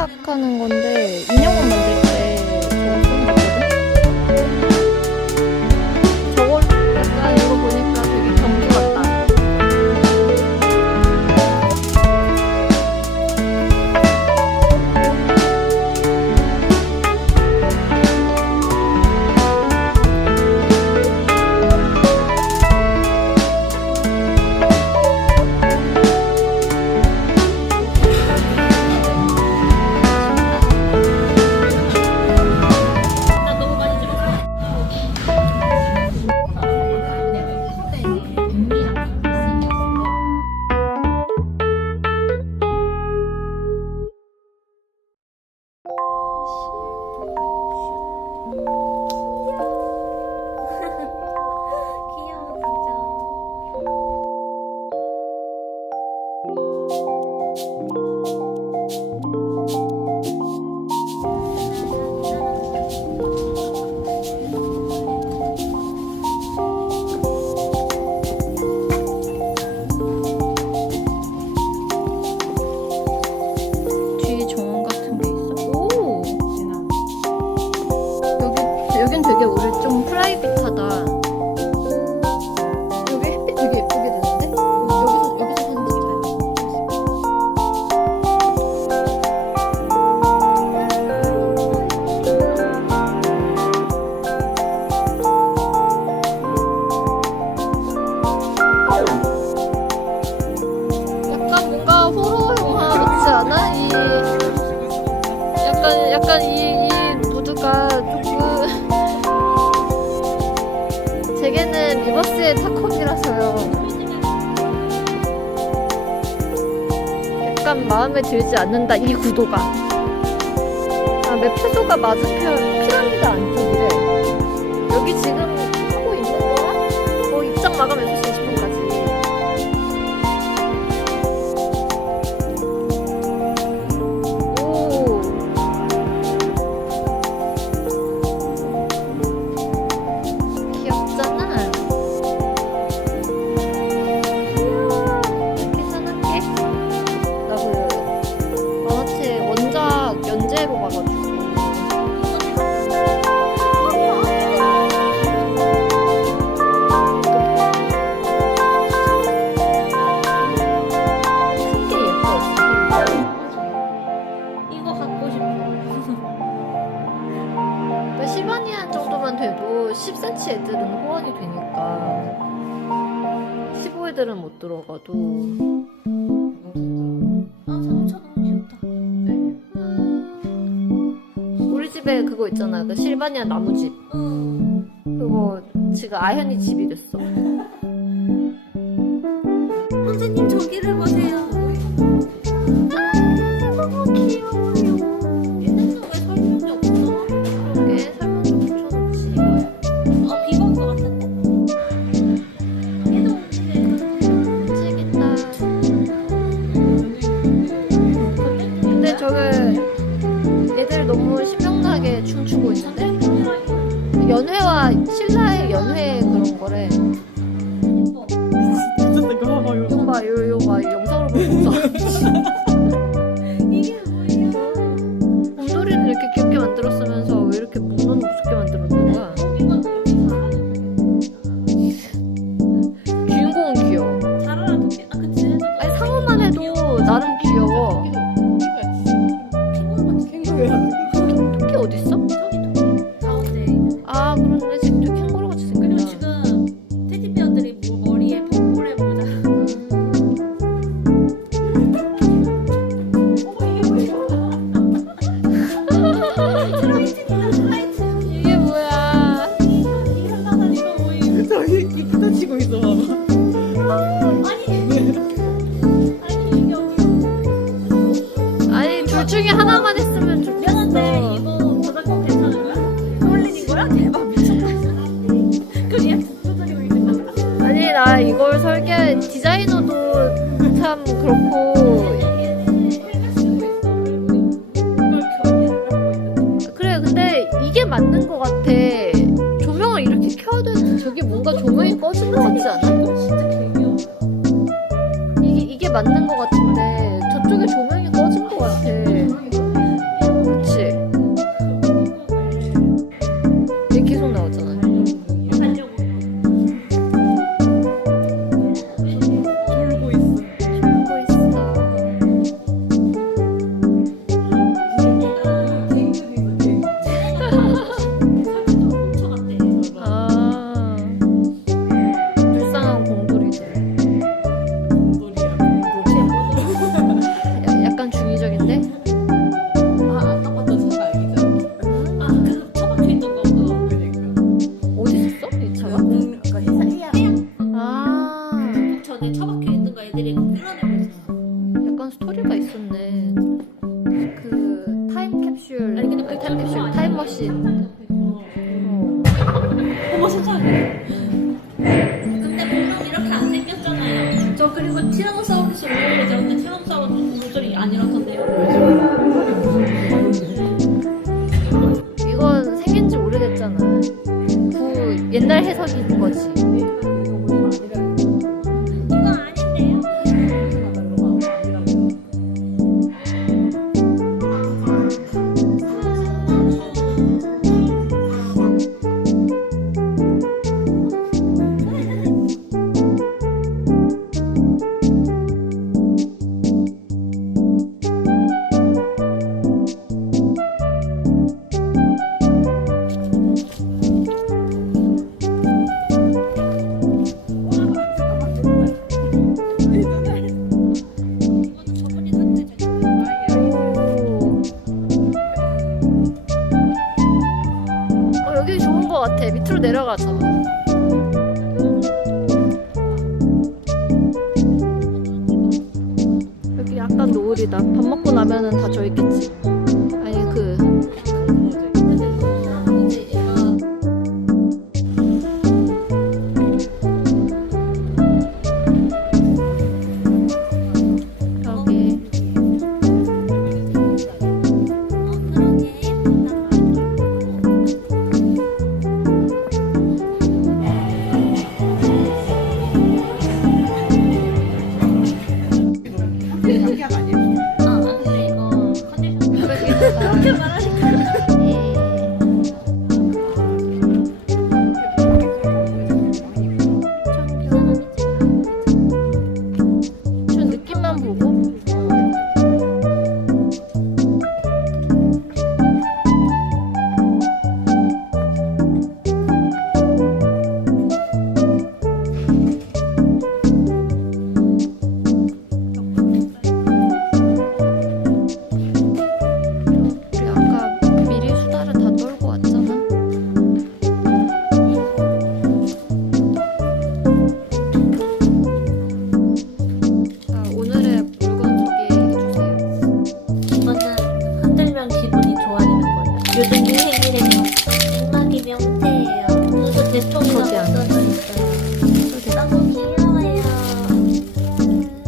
부탁하는 건데 인형을 만들 때 저거 쓰는 거거든? 저걸 약간 이거 보니까 되게 경주 같다. 뒤에 정원 같은 게 있어? 오! 여긴 되게 우리 좀 프라이빗하다. 여기 햇빛 되게 예쁘게 드는데? 여기서 사진 찍을까요? 약간 뭔가 호러 영화 같지 않아? 약간 이 무드가 조금 제게는 리버스의 타컵이라서요. 약간 마음에 들지 않는다 이 구도가. 아, 매표소가 맞은편 피라미드 안쪽이래. 여기 지금 하고 있는 거야? 입장 마감 6시 20분까지. 시바니안 정도만 돼도 10cm 애들은 호환이 되니까 15애들은 못 들어가도. 자동차 너무 귀엽다. 우리 집에 그거 있잖아, 그 실바니안 나무집. 그거 지금 아현이 집이 됐어. 선생님 저기를 보세요. 너무 귀여워요. 얘는 왜 설명이 없어? 이게 설명 좀 붙여놓지 이거야. 비번 거 같은데? 얘도 미치겠다. 근데 저게 애들 너무 신명나게 춤추고 있는데? 연회와 신라의 연회 그런 거래. 이거 봐, 이거 봐, 영상으로 보고 이게 뭐예요? 곰돌이는 이렇게 귀엽게 만들었으면서 왜 이렇게 문어는 무섭게 만들었는 거야? 주인공은 귀여워. 잘하는 토끼. 그치. 아니 상어만 해도 나름 귀여워. 토끼 어딨어? 가운데 있는. 아 그런데 지금 되게 캥거루 같이 그리고 생겼다. 지금 테디베어들이 머리에 벚꽃에 모자. 이게 뭐야? 이 현란한 이거 뭐예요? 저기 기타 치고 있어 봐봐. 아니 이게 어디? 아니 둘 중에 하나만 했으면 미안한데 좋겠어. 이거 저작권 괜찮은 거야? 올리는 거야? 대박 미쳤다. 그 리액션 조절이고 있는 거야? 아니 나 이걸 디자이너도 참 그렇고. 그래 근데 이게 맞는 거 같아. 조명을 이렇게 켜야 되는데 저게 뭔가 조명이 꺼진 거 같지 않아? 진짜 개귀여워. 이게 맞는 거 같은데 저쪽에 조명이 꺼진 거 같아. 훨씬. 어머 세상에. 근데 분명 이렇게 안 생겼잖아요. 저 그리고 티라노사우루스 왜 이러는데 티라노사우루스 목소리 안 이렇던데요? 이건 생긴 지 오래됐잖아. 옛날 해석인 거지. 이거 아닌데요? 이것도 저분이 사진을 여기 좋은 거 같아. 밑으로 내려가자. 여기 약간 노을이다. 밥 먹고 나면은 다 져 있겠지. 아니 이제 얘가 여기 향기가 아니에요. 근데 이거 컨디션 그렇게 말하니까 저 느낌만 보고. 우리 아까 미리 수다를 다 떨고 왔잖아. 자, 오늘의 물건 소개해주세요. 이거는 흔들면 기분이 좋아지는 거예요. 요즘 유행이래요. 맥락이 명태예요. 그리고 대통령 거지 않아. 써져 있어요. 너무 귀여워요.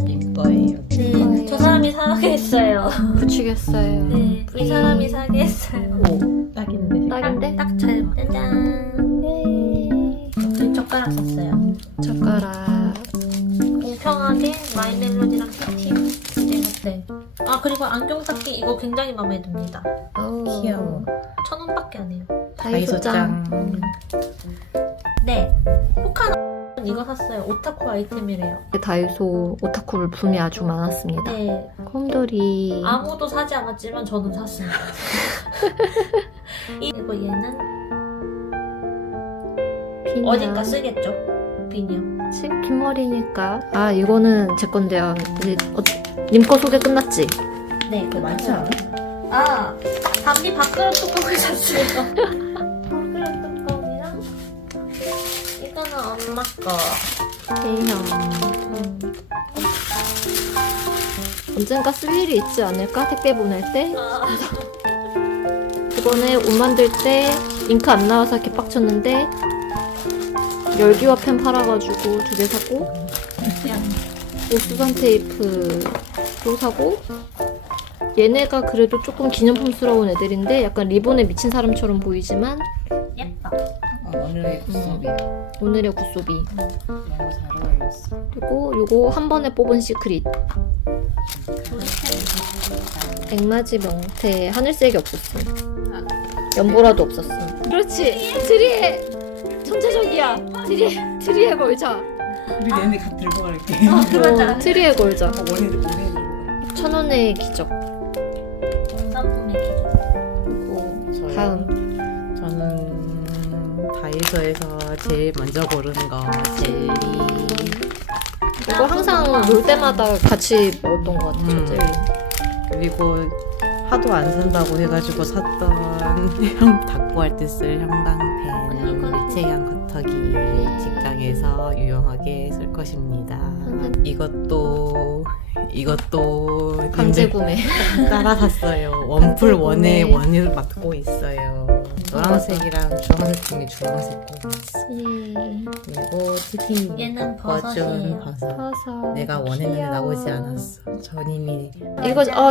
이거예요. 네, 저 사람이 사게 했어요. 붙이겠어요. 네, 이 사람이 사게 했어요. 오, 딱인데. 딱인데? 딱잘 짜잔. 저희 젓가락 샀어요. 젓가락. 공평하게 마이멜로디랑 티팀 두개 샀대. 아 그리고 안경 닦기 이거 굉장히 마음에 듭니다. 어우, 귀여워. 1,000원밖에 안 해요. 다이소장. 네. 포카는 이거 샀어요. 오타쿠 아이템이래요. 다이소 오타쿠를 붐이 아주 많았습니다. 네. 콤돌이. 아무도 사지 않았지만 저는 샀습니다. 그리고 얘는 비녀. 어딘가 쓰겠죠? 비녀. 그치? 긴 머리니까. 아, 이거는 제 건데요. 이제 님 거 소개 끝났지? 네, 그 많지 않아? 아, 담비 밥그릇 뚜껑을 샀어요. 밥그릇 뚜껑이랑 이거는 엄마 거. 대형. 언젠가 쓸 일이 있지 않을까? 택배 보낼 때? 아, 이번에 옷 만들 때 잉크 안 나와서 개빡쳤는데 열기와 펜 팔아가지고 2개 사고 그냥 오수산 테이프도 사고 얘네가 그래도 조금 기념품스러운 애들인데 약간 리본에 미친 사람처럼 보이지만 예뻐. 오늘의 구섭이야. 오늘의 굿소비. 너무 잘 어울렸어. 그리고 요거 한 번에 뽑은 시크릿 액마지 명태 하늘색이 없었어. 연보라도 없었어. 그렇지. 트리에 천재적이야. 트리에 걸자. 우리 내내 가 들고 갈게. 맞아. 트리에 걸자. 원해 들고 1,000원의 기적. 공산품의 기준. 그리고 저요? 다음 저는 다이소에서 제일 먼저 고른 거 젤리. 이거 항상 놀 때마다 같이 먹었던 것 같아요. 젤리. 그리고 하도 안 산다고 해가지고 샀던 형 닦고 할 때 쓸 형광펜, 일체형 겉터기 직장에서 유용하게 쓸 것입니다. 이것도 강제 구매. 따라 샀어요. 원풀 원에 원을 맡고 있어요. 노란색이랑 주황색 중에 주황색 꼽았어. 예. 그리고 티티니 얘는 버전 버섯이에요. 버섯. 버섯. 내가 원했는데 귀여워. 나오지 않았어. 전인이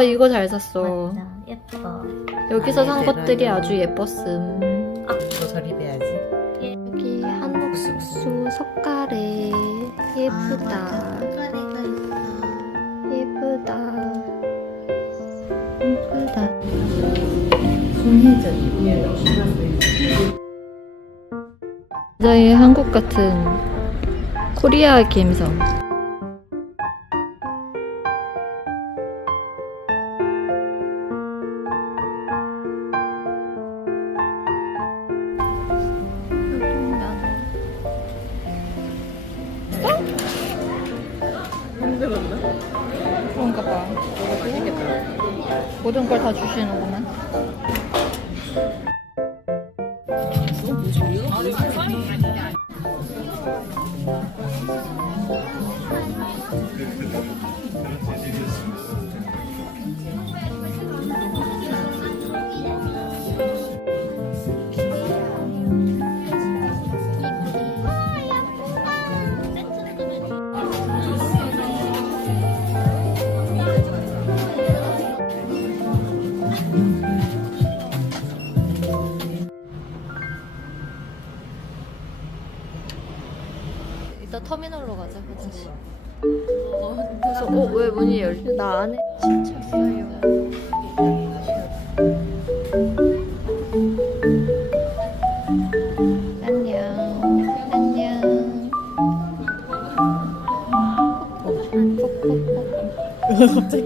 이거 잘 샀어. 맞아, 예뻐. 여기서 산 안에 것들이 들어있는- 아주 예뻤음. 이거 조립해야지. 여기 한옥 숙소 석가래. 예쁘다. 색깔이가 있어. 예쁘다. 예쁘다. 굉장히 한국 같은 코리아 감성. 그런가 봐. 모든 걸 다 주시는구만. 일단 터미널로 가자, 그치? 그래서 왜 문이 열려? 나 안에 지쳤어요. 안녕. 안녕. 갑자기